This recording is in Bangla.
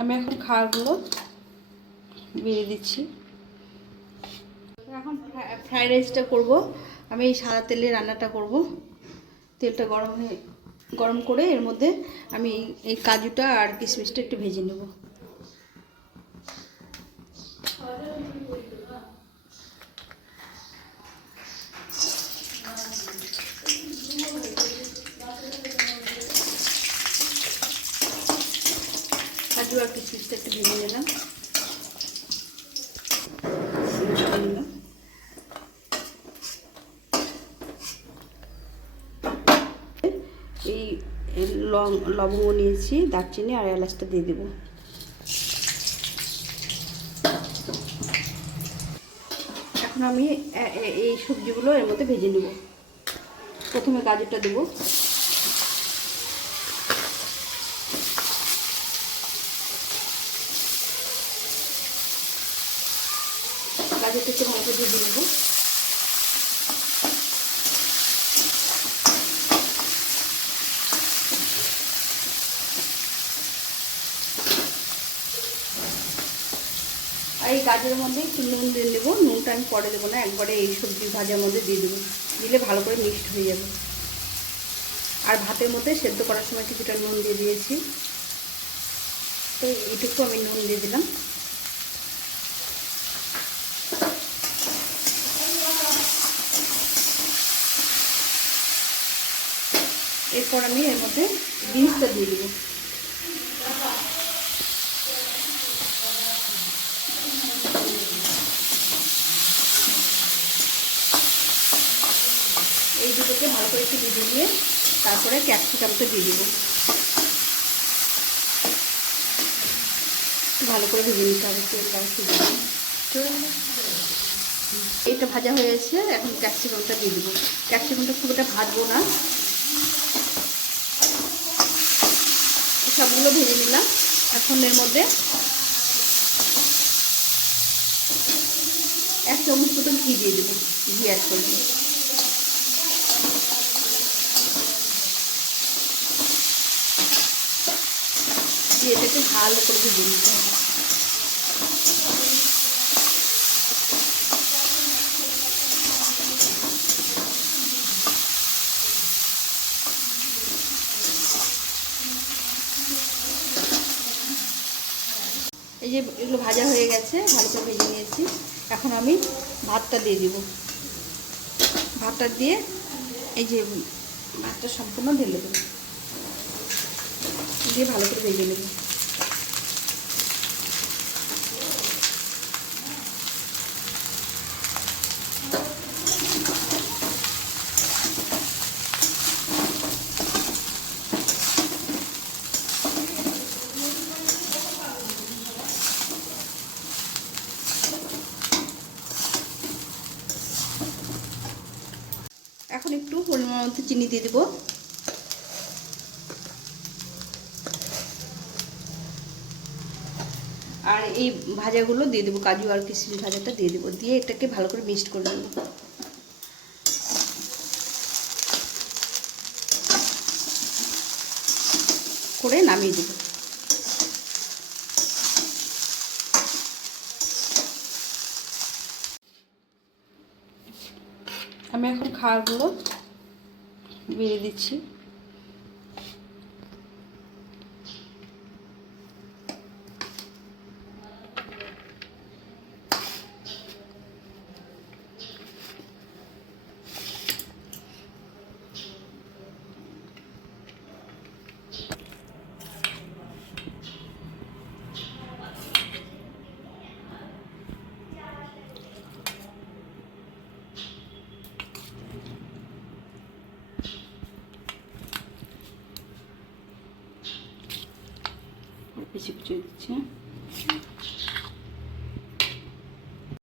আমি এখন খাওয়ারগুলো বেড়ে দিচ্ছি। এখন ফ্রাইড রাইসটা করব। আমি এই সাদা তেলে রান্নাটা করব। তেলটা গরম হয়ে, গরম করে এর মধ্যে আমি এই কাজুটা আর কিশমিশটা একটু ভেজে নেব। কাজু আর কিশমিশটা একটু ভেজে নিলাম। নিলাম এই লং, লবঙ্গ নিয়েছি, দারচিনি আর এলাচটা দিয়ে দেবো। এখন আমি এই সবজিগুলো এর মধ্যে ভেজে নেব। প্রথমে গাজরটা দেবো গাজরটা একটু ভালো করে দিয়ে দেবো। আর এই গাজরের মধ্যে একটু নুন দিয়ে দেবো। নুনটা আমি পরে দেবো না, একবারে এই সবজি ভাজার মধ্যে দিয়ে দেবো। দিলে ভালো করে মিক্সড হয়ে যাবে। আর ভাতের মধ্যে সেদ্ধ করার সময় কিছুটা নুন দিয়ে দিয়েছি। তো এইটুকু আমি নুন দিয়ে দিলাম। এরপর আমি এর মধ্যে বিনসটা দিয়ে দেবো। এই দুটোকে ভালো করে একটু ভেজে দিয়ে তারপরে ক্যাপসিকামটা দিয়ে দেবো। ভালো করে ভেজে নিতে হবে, তেল গাড়ি এইটা ভাজা হয়েছে এখন ক্যাপসিকামটা দিয়ে দেবো। ক্যাপসিকামটা খুব একটা ভাজবো না। সবগুলো ভেজে নিলাম। এখন এর মধ্যে এক চামচ মতন ঘি দিয়ে দেবো, ঘি অ্যাড করব এটাকে ভালো করে ভেজে নিতে হবে। এই যে এগুলো ভাজা হয়ে গেছে ভালো করে ভেজে নিয়েছি। এখন আমি ভাতটা দিয়ে দিব। ভাতটা দিয়ে এই যে ভাতটা সম্পূর্ণ ঢেলে দেব। দিয়ে ভালো করে ভেজে নেব। এখন একটু পরিমাণ মতো চিনি দিয়ে দেবো। আর এই ভাজাগুলো দিয়ে দেবো, কাজু আর কিশমিশ ভাজাটা দিয়ে দেবো, দিয়ে এটাকে ভালো করে মিক্সড করে নেব। করে নামিয়ে দেবো। আমি এখন খাওয়ারগুলো বেড়ে দিচ্ছি। বেশি কিছু দিচ্ছি